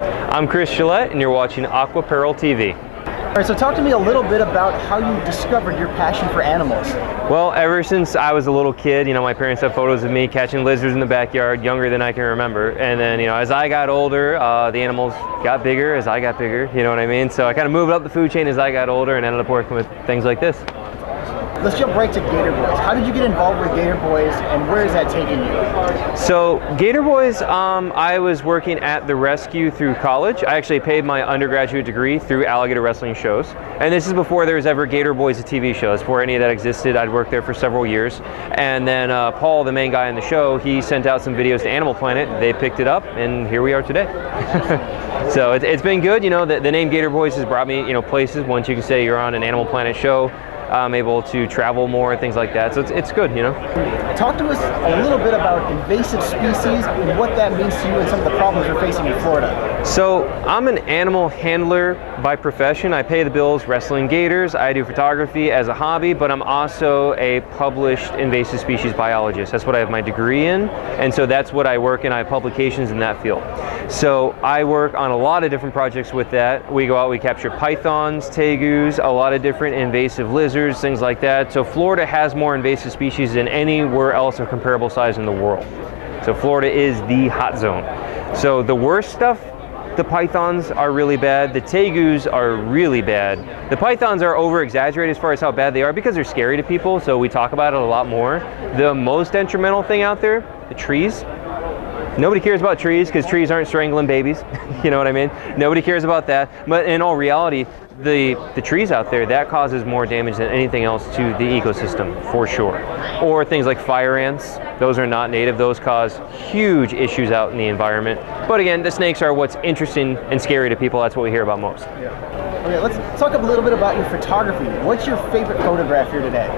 I'm Chris Gillette, and you're watching Aqua Peril TV. All right, so talk to me a little bit about how you discovered your passion for animals. Well, ever since I was a little kid, my parents have photos of me catching lizards in the backyard, younger than I can remember. And then, as I got older, the animals got bigger as I got bigger, you know what I mean? So I kind of moved up the food chain as I got older and ended up working with things like this. Let's jump right to Gator Boys. How did you get involved with Gator Boys, and where is that taking you? So Gator Boys, I was working at the rescue through college. I actually paid my undergraduate degree through alligator wrestling shows. And this is before there was ever Gator Boys, a TV show. It's before any of that existed. I'd worked there for several years. And then Paul, the main guy on the show, he sent out some videos to Animal Planet. They picked it up, and here we are today. So it's been good. The name Gator Boys has brought me, places. Once you can say you're on an Animal Planet show, I'm able to travel more, things like that. So it's good, Talk to us a little bit about invasive species and what that means to you and some of the problems you're facing in Florida. So I'm an animal handler by profession. I pay the bills wrestling gators. I do photography as a hobby, but I'm also a published invasive species biologist. That's what I have my degree in, and so that's what I work in. I have publications in that field. So I work on a lot of different projects with that. We go out, we capture pythons, tegus, a lot of different invasive lizards, things like that. So Florida has more invasive species than anywhere else of comparable size in the world. So Florida is the hot zone. So the worst stuff, the pythons are really bad. The tegus are really bad. The pythons are over-exaggerated as far as how bad they are because they're scary to people, so we talk about it a lot more. The most detrimental thing out there, the trees. Nobody cares about trees because trees aren't strangling babies. You know what I mean? Nobody cares about that. But in all reality, the trees out there, that causes more damage than anything else to the ecosystem, for sure. Or things like fire ants. Those are not native. Those cause huge issues out in the environment. But again, the snakes are what's interesting and scary to people. That's what we hear about most. Yeah. Okay, let's talk a little bit about your photography. What's your favorite photograph here today?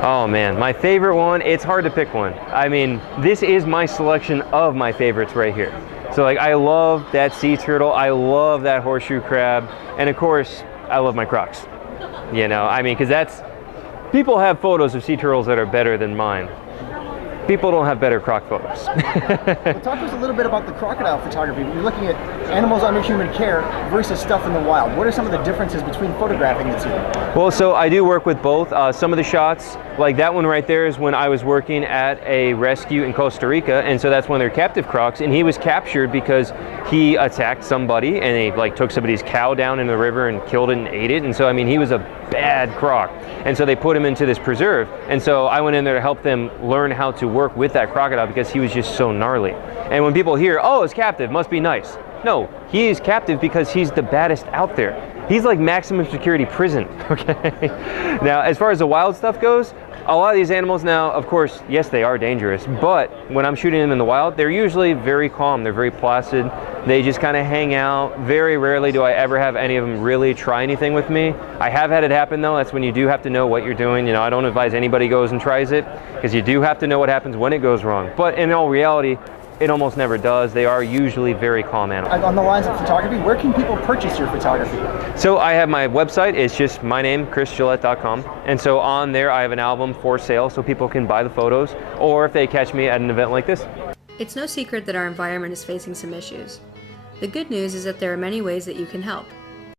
Oh man, my favorite one, it's hard to pick one. I mean, this is my selection of my favorites right here. So I love that sea turtle, I love that horseshoe crab, and of course, I love my crocs. Because people have photos of sea turtles that are better than mine. People don't have better croc photos. Well, talk to us a little bit about the crocodile photography. You're looking at animals under human care versus stuff in the wild. What are some of the differences between photographing the two? Well, so I do work with both. Some of the shots, like that one right there, is when I was working at a rescue in Costa Rica, and so that's one of their captive crocs, and he was captured because he attacked somebody, and he took somebody's cow down in the river and killed it and ate it, and so he was a bad croc, and so they put him into this preserve, and so I went in there to help them learn how to work with that crocodile because he was just so gnarly. And when people hear, oh, it's captive, must be nice. No, he is captive because he's the baddest out there. He's like maximum security prison, okay? Now, as far as the wild stuff goes, a lot of these animals now, of course, yes, they are dangerous, but when I'm shooting them in the wild, they're usually very calm, they're very placid, they just kind of hang out. Very rarely do I ever have any of them really try anything with me. I have had it happen though. That's when you do have to know what you're doing. I don't advise anybody goes and tries it because you do have to know what happens when it goes wrong. But in all reality, it almost never does. They are usually very calm animals. On the lines of photography, where can people purchase your photography? So I have my website. It's just my name, chrisgillette.com. And so on there, I have an album for sale so people can buy the photos, or if they catch me at an event like this. It's no secret that our environment is facing some issues. The good news is that there are many ways that you can help.